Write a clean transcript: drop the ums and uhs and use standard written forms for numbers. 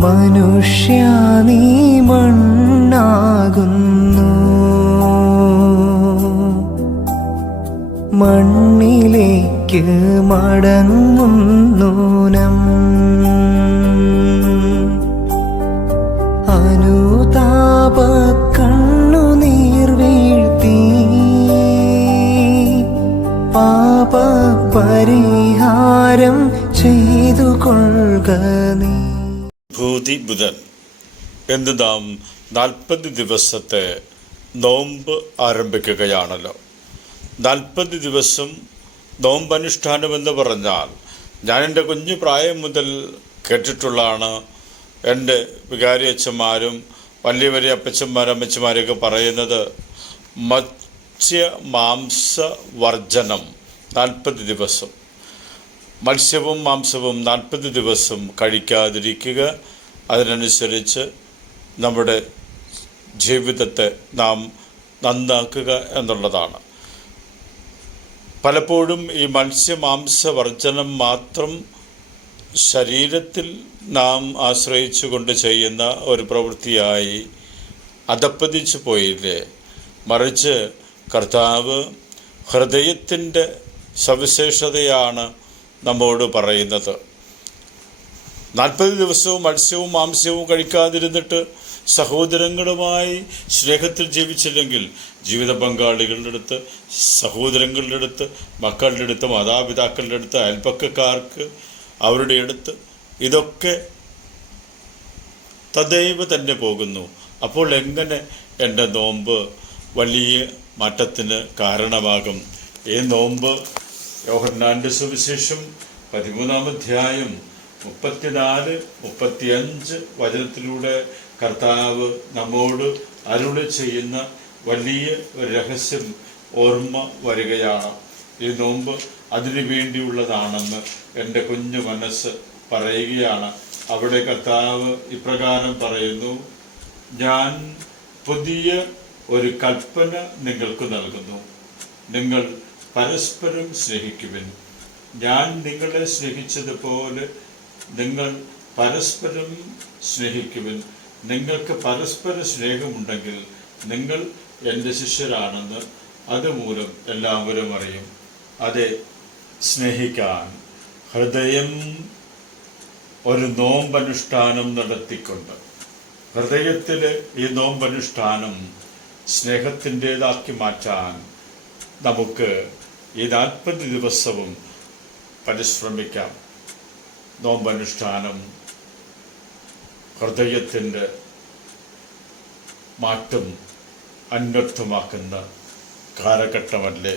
മനുഷ്യ നീ മണ്ണാകുന്നു, മണ്ണിലേക്ക് മടങ്ങുന്നു നം. അനുതാപ കണ്ണുനീർ വീഴ്ത്തി പാപ പരിഹാരം ചെയ്തു കൊള്ളുക നീ. ഭൂതി ബുധൻ എന്ന് നാം 40 ദിവസത്തെ നോമ്പ് ആരംഭിക്കുകയാണല്ലോ. 40 ദിവസം നോമ്പനുഷ്ഠാനമെന്ന് പറഞ്ഞാൽ ഞാൻ എൻ്റെ കുഞ്ഞു പ്രായം മുതൽ കേട്ടിട്ടുള്ളതാണ്. എൻ്റെ വികാരി അച്ഛന്മാരും വലിയ വലിയ അപ്പച്ചന്മാരമ്മച്ചമാരൊക്കെ പറയുന്നത് മത്സ്യ മാംസ വർജനം 40 ദിവസം, മത്സ്യവും മാംസവും 40 ദിവസം കഴിക്കാതിരിക്കുക. അതിനനുസരിച്ച് നമ്മുടെ ജീവിതത്തെ നാം നന്നാക്കുക എന്നുള്ളതാണ്. പലപ്പോഴും ഈ മത്സ്യമാംസ വർജനം മാത്രം ശരീരത്തിൽ നാം ആശ്രയിച്ചു കൊണ്ട് ചെയ്യുന്ന ഒരു പ്രവൃത്തിയായി അധപ്പതിച്ചു പോയില്ലേ. മറിച്ച് കർത്താവ് ഹൃദയത്തിൻ്റെ സവിശേഷതയാണ് നമ്മോട് പറയുന്നത്. 40 ദിവസവും മത്സ്യവും മാംസ്യവും കഴിക്കാതിരുന്നിട്ട് സഹോദരങ്ങളുമായി സ്നേഹത്തിൽ ജീവിച്ചില്ലെങ്കിൽ ജീവിത പങ്കാളികളുടെ അടുത്ത്, സഹോദരങ്ങളുടെ അടുത്ത്, മക്കളുടെ അടുത്ത്, മാതാപിതാക്കളുടെ അടുത്ത്, അയൽപ്പക്കക്കാർക്ക്, അവരുടെ അടുത്ത് ഇതൊക്കെ തദൈവ തന്നെ പോകുന്നു. അപ്പോൾ എങ്ങനെ എൻ്റെ നോമ്പ് വലിയ മാറ്റത്തിന് കാരണമാകും? ഈ നോമ്പ് യോഹന്നാൻ്റെ സുവിശേഷം 13-ാം അധ്യായം 34-35 വചനത്തിലൂടെ കർത്താവ് നമ്മോട് അരുളി ചെയ്യുന്ന വലിയ രഹസ്യം ഓർമ്മ വരികയാണ്. ഈ നോമ്പ് അതിനു വേണ്ടിയുള്ളതാണെന്ന് എൻ്റെ കുഞ്ഞു മനസ്സ് പറയുകയാണ്. അവിടെ കർത്താവ് ഇപ്രകാരം പറയുന്നു: ഞാൻ പുതിയ ഒരു കൽപ്പന നിങ്ങൾക്ക് നൽകുന്നു, നിങ്ങൾ പരസ്പരം സ്നേഹിക്കുവിൻ. ഞാൻ നിങ്ങളെ സ്നേഹിച്ചതുപോലെ നിങ്ങൾ പരസ്പരം സ്നേഹിക്കുവിൻ. നിങ്ങൾക്ക് പരസ്പര സ്നേഹമുണ്ടെങ്കിൽ നിങ്ങൾ എൻ്റെ ശിഷ്യരാണെന്ന് അതുമൂലം എല്ലാവരും അറിയും. അതെ, സ്നേഹിക്കാൻ ഹൃദയം ഒരു നോമ്പനുഷ്ഠാനം നടത്തിക്കൊണ്ട് ഹൃദയത്തിൽ ഈ നോമ്പനുഷ്ഠാനം സ്നേഹത്തിൻ്റേതാക്കി മാറ്റാൻ നമുക്ക് ഈ 40 ദിവസവും പരിശ്രമിക്കാം. നോമ്പനുഷ്ഠാനം ഹൃദയത്തിൻ്റെ മാറ്റം അന്വർത്ഥമാക്കുന്ന കാലഘട്ടമല്ലേ?